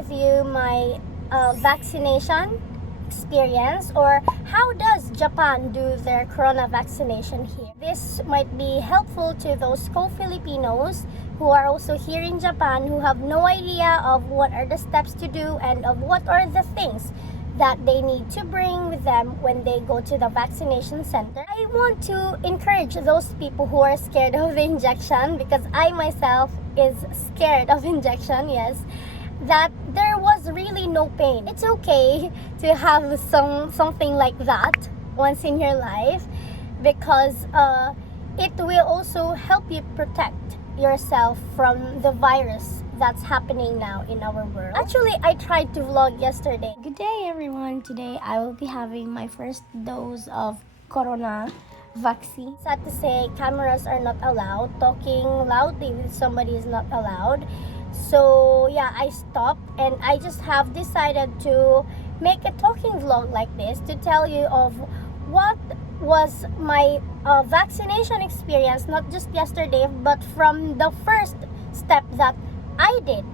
with you my vaccination experience, or how does Japan do their corona vaccination here. This might be helpful to those co-Filipinos who are also here in Japan who have no idea of what are the steps to do and of what are the things that they need to bring with them when they go to the vaccination center. I want to encourage those people who are scared of the injection, because I myself is scared of injection, yes, that there was really no pain. It's okay to have something like that once in your life, because it will also help you protect yourself from the virus that's happening now in our world. Actually, I tried to vlog yesterday. Good day everyone. Today I will be having my first dose of corona vaccine. Sad to say, cameras are not allowed. Talking loudly with somebody is not allowed. So yeah, I stopped and I just have decided to make a talking vlog like this to tell you of what was my vaccination experience, not just yesterday, but from the first step that I did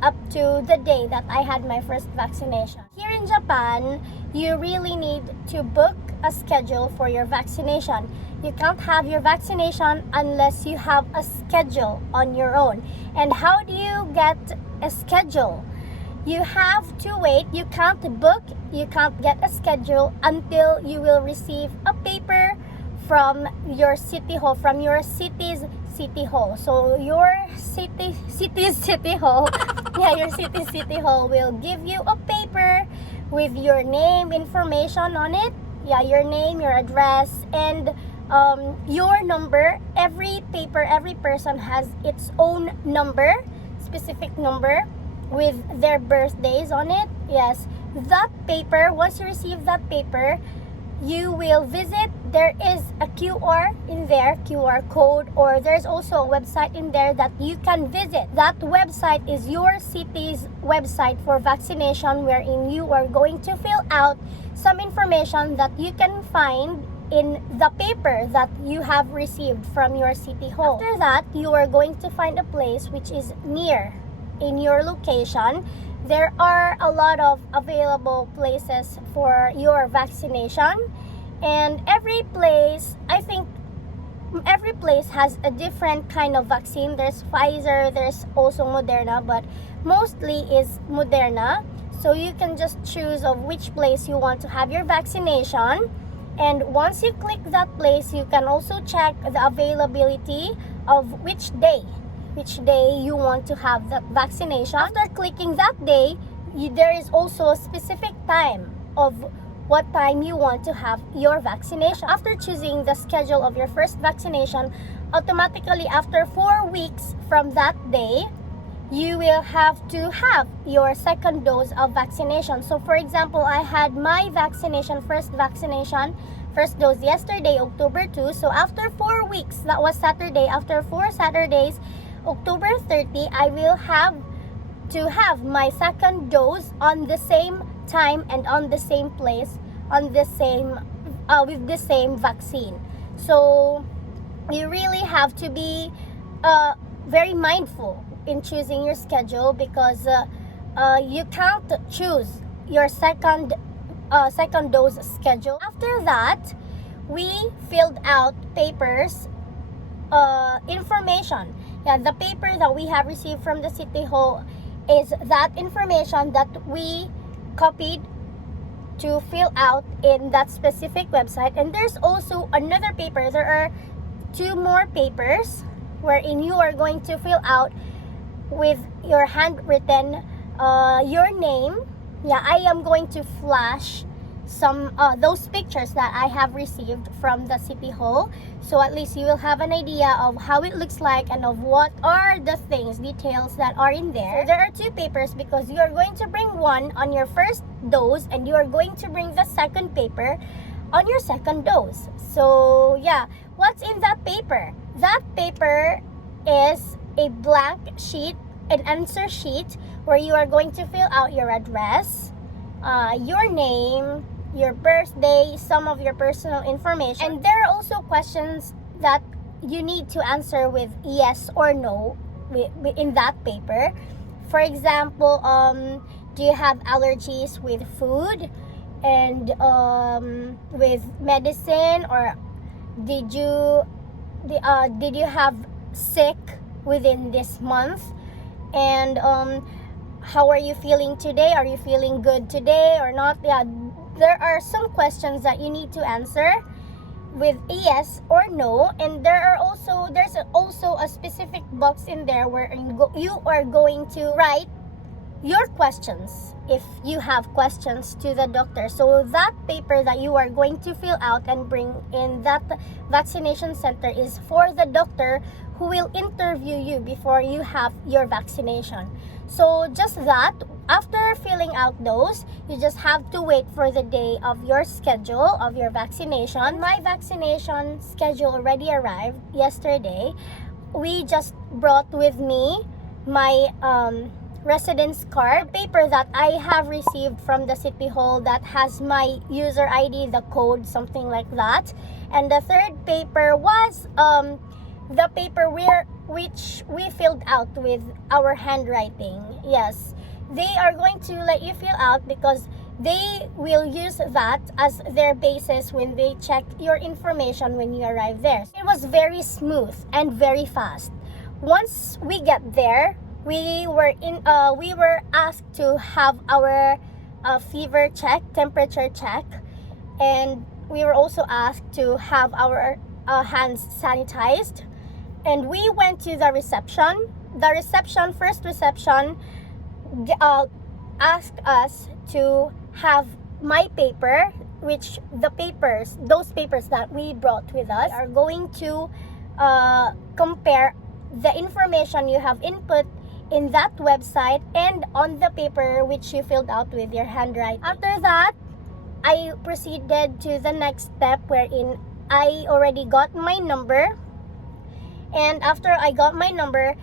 up to the day that I had my first vaccination. Here in Japan, you really need to book a schedule for your vaccination. You can't have your vaccination unless you have a schedule on your own. And how do you get a schedule? You have to wait. You can't book, you can't get a schedule until you will receive a paper from your city hall, from your city's city hall. So your city's city hall, yeah, your city's city hall will give you a paper with your name information on it. Yeah, your name, your address, and your number. Every paper, every person has its own number, specific number with their birthdays on it. Yes, that paper, once you receive that paper, you will visit. There is a QR in there, QR code, or there's also a website in there that you can visit. That website is your city's website for vaccination, wherein you are going to fill out some information that you can find in the paper that you have received from your city hall. After that, you are going to find a place which is near in your location. There are a lot of available places for your vaccination, and every place, I think every place has a different kind of vaccine. There's Pfizer, there's also Moderna, but mostly is Moderna. So you can just choose of which place you want to have your vaccination. And once you click that place, you can also check the availability of which day you want to have that vaccination. After clicking that day, there is also a specific time of what time you want to have your vaccination. After choosing the schedule of your first vaccination, automatically after 4 weeks from that day, you will have to have your second dose of vaccination. So for example, I had my first dose yesterday, October 2. So after 4 weeks, that was Saturday, after 4 Saturdays, October 30, I will have to have my second dose on the same time and on the same place, on the same with the same vaccine. So you really have to be very mindful in choosing your schedule, because you can't choose your second dose schedule. After that, we filled out papers, information. Yeah, the paper that we have received from the city hall is that information that we copied to fill out in that specific website. And there's also another paper. There are 2 more papers wherein you are going to fill out with your handwritten your name. Yeah, I am going to flash some those pictures that I have received from the city hall, so at least you will have an idea of how it looks like and of what are the details that are in there. So there are 2 papers, because you are going to bring one on your first dose and you are going to bring the second paper on your second dose. So yeah, what's in that paper? That paper is a blank sheet, an answer sheet, where you are going to fill out your address, your name, your birthday, some of your personal information. And there are also questions that you need to answer with yes or no in that paper. For example, do you have allergies with food and with medicine, or did you have sick within this month? And how are you feeling today? Are you feeling good today or not? Yeah, there are some questions that you need to answer with a yes or no, and there's also a specific box in there where you are going to write your questions if you have questions to the doctor. So that paper that you are going to fill out and bring in that vaccination center is for the doctor who will interview you before you have your vaccination. So just that, after filling out those, you just have to wait for the day of your schedule of your vaccination. My vaccination schedule already arrived yesterday. We just brought with me my residence card, paper that I have received from the City Hall that has my user ID, the code, something like that. And the third paper was the paper which we filled out with our handwriting. Yes, they are going to let you fill out because they will use that as their basis when they check your information when you arrive there. It was very smooth and very fast. Once we get there, we were asked to have our fever check, temperature check, and we were also asked to have our hands sanitized. And we went to the reception. First reception asked us to have my paper, which those papers that we brought with us are going to compare the information you have input in that website and on the paper which you filled out with your handwriting. After that, I proceeded to the next step wherein I already got my number. And after I got my number,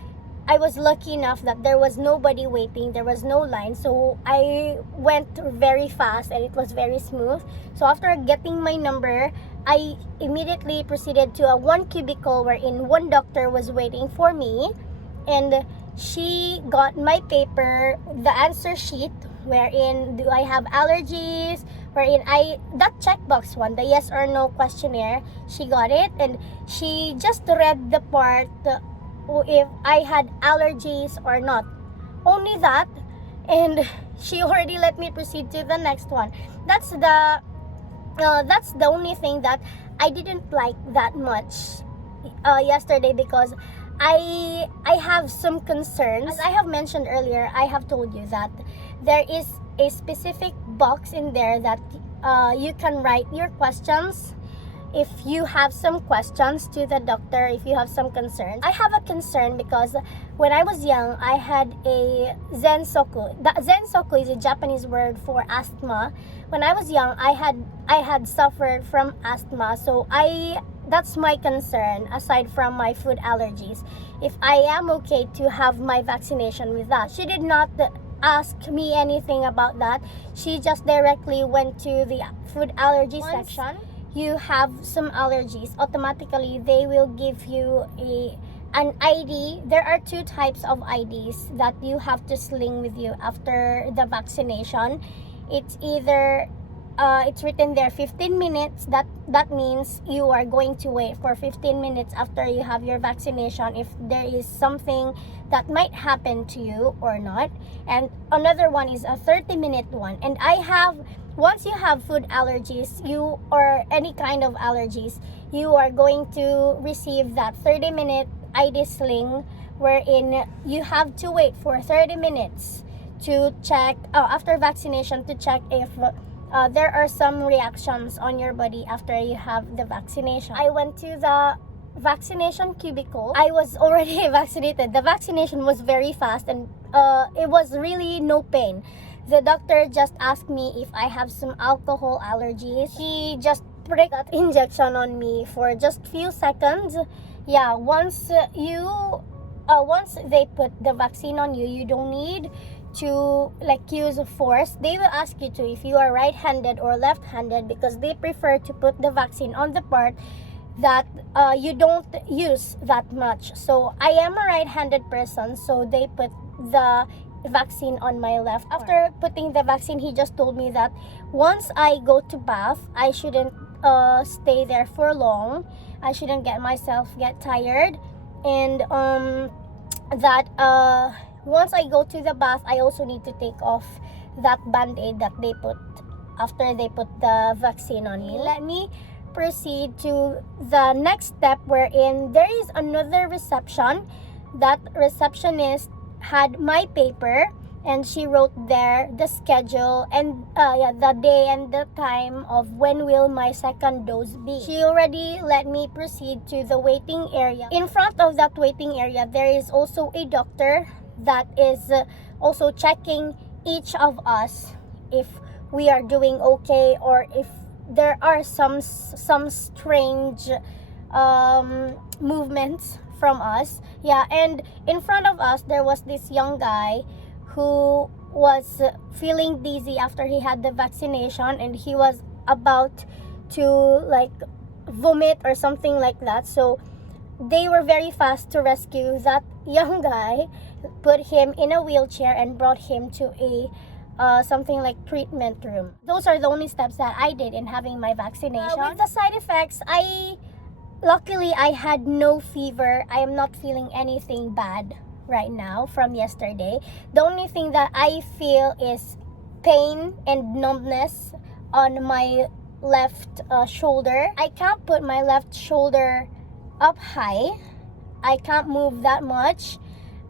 I was lucky enough that there was nobody waiting, there was no line, so I went very fast and it was very smooth. So after getting my number, I immediately proceeded to a one cubicle wherein one doctor was waiting for me, and she got my paper, the answer sheet, wherein do I have allergies, wherein that checkbox one, the yes or no questionnaire, she got it, and she just read the part if I had allergies or not. Only that, and she already let me proceed to the next one. That's the only thing that I didn't like that much yesterday, because I have some concerns. As I have mentioned earlier, I have told you that there is a specific box in there that you can write your questions if you have some questions to the doctor, if you have some concerns. I have a concern because when I was young, I had a zensoku. Zensoku is a Japanese word for asthma. When I was young, I had suffered from asthma, so that's my concern aside from my food allergies. If I am okay to have my vaccination with that. She did not ask me anything about that. She just directly went to the food allergy section. You have some allergies, automatically they will give you an ID. There are two types of IDs that you have to sling with you after the vaccination. It's either it's written there 15 minutes. That means you are going to wait for 15 minutes after you have your vaccination if there is something that might happen to you or not. And another one is a 30-minute one. And once you have food allergies, or any kind of allergies, you are going to receive that 30-minute ID sling, wherein you have to wait for 30 minutes to check after vaccination, to check if there are some reactions on your body after you have the vaccination. I went to the vaccination cubicle. I was already vaccinated. The vaccination was very fast, and it was really no pain. The doctor just asked me if I have some alcohol allergies. He just pricked that injection on me for just few seconds. Yeah, once they put the vaccine on you, you don't need to use force. They will ask you to if you are right-handed or left-handed, because they prefer to put the vaccine on the part that you don't use that much. So I am a right-handed person, so they put the vaccine on my left. After putting the vaccine, he just told me that once I go to bath, I shouldn't stay there for long. I shouldn't get tired, and that once I go to the bath, I also need to take off that band-aid that they put after they put the vaccine on me. Let me proceed to the next step, wherein there is another reception. That receptionist had my paper, and she wrote there the schedule and the day and the time of when will my second dose be. She already let me proceed to the waiting area. In front of that waiting area, there is also a doctor that is also checking each of us if we are doing okay, or if there are some strange movements from us. Yeah, and in front of us there was this young guy who was feeling dizzy after he had the vaccination, and he was about to like vomit or something like that. So they were very fast to rescue that young guy, put him in a wheelchair, and brought him to a something like treatment room. Those are the only steps that I did in having my vaccination. With the side effects, luckily I had no fever. I am not feeling anything bad right now from yesterday. The only thing that I feel is pain and numbness on my left shoulder. I can't put my left shoulder up high. I can't move that much,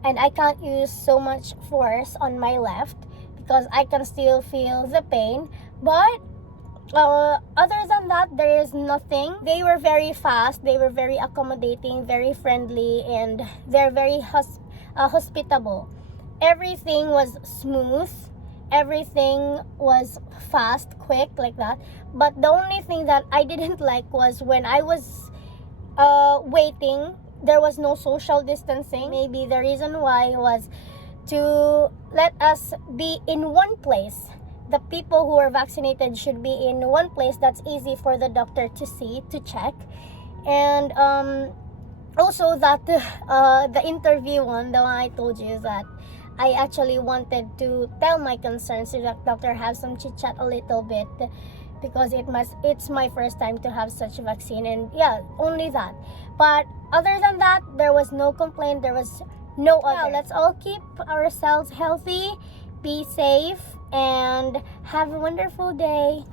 and I can't use so much force on my left because I can still feel the pain. But other than that, there is nothing. They were very fast, they were very accommodating, very friendly, and they're very hospitable. Everything was smooth, everything was fast, quick, like that. But the only thing that I didn't like was when I was waiting, there was no social distancing. Maybe the reason why was to let us be in one place. The people who are vaccinated should be in one place that's easy for the doctor to see, to check. And also that the interview one, the one I told you that I actually wanted to tell my concerns to the doctor, have some chit chat a little bit, because it's my first time to have such a vaccine, and yeah, only that. But other than that, there was no complaint, there was no other. Yeah, let's all keep ourselves healthy, be safe, and have a wonderful day.